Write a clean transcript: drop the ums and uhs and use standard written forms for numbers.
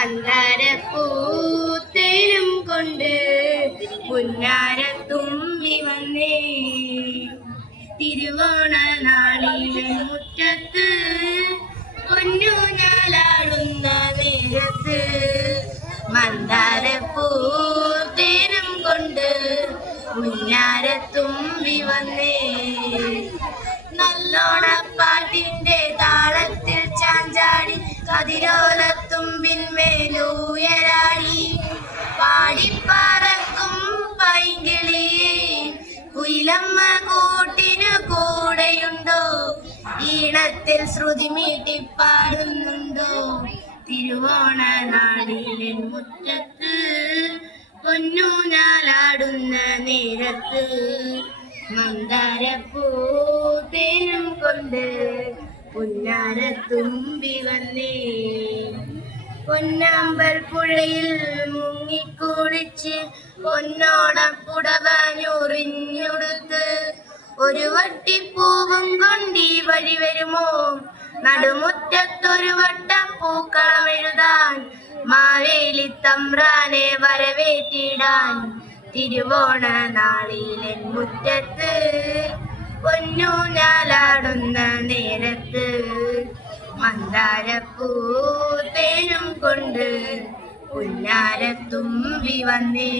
മന്ദാരപ്പൂത്തേനും കൊണ്ട് പുന്നാരത്തുമ്പി വന്നേ. തിരുവോണ നാളിലെ മുറ്റത്ത് പൊന്നൂഞ്ഞാലാടുന്ന നേരത്ത് മന്ദാരപ്പൂത്തേനും കൊണ്ട് പുന്നാരത്തുമ്പി വന്നേ. നല്ലോണപ്പാട്ടിന്റെ താളത്തിൽ ചാഞ്ചാടി കതിരോലത്തുമ്പിന്മേലൂയരാടി പാടിപ്പറക്കും പൈങ്കിളിയേ കുയിലമ്മ കൂട്ടിനു കൂടെയുണ്ടോ? ഈണത്തിൽ ശ്രുതി മീട്ടിപ്പാടുന്നുണ്ടോ? തിരുവോണ നാളിലെ മുറ്റത്ത് പൊന്നൂഞ്ഞാലാടുന്ന നേരത്ത് മന്ദാരപ്പൂത്തേനും കൊണ്ട് പുന്നാരത്തുമ്പി വന്നേ. പൊന്നാമ്പൽ പുഴയിൽ മുങ്ങിക്കുളിച്ച് പൊന്നോടപ്പുടവഞ്ഞുറിഞ്ഞുടുത്ത് ഒരു വട്ടിപ്പൂവും കൊണ്ടീ വഴി വരുമോ? നടുമുറ്റത്തൊരു വട്ടം പൂക്കളമെഴുതാൻ മാവേലി തമ്പ്രാനെ വരവേറ്റിടാൻ. തിരുവോണ നാളിലെ മുറ്റത്ത് പൊന്നൂഞ്ഞാലാടുന്ന നേരത്ത് മന്ദാരപ്പൂത്തേനും കൊണ്ട് പുന്നാരത്തുമ്പി വന്നേ.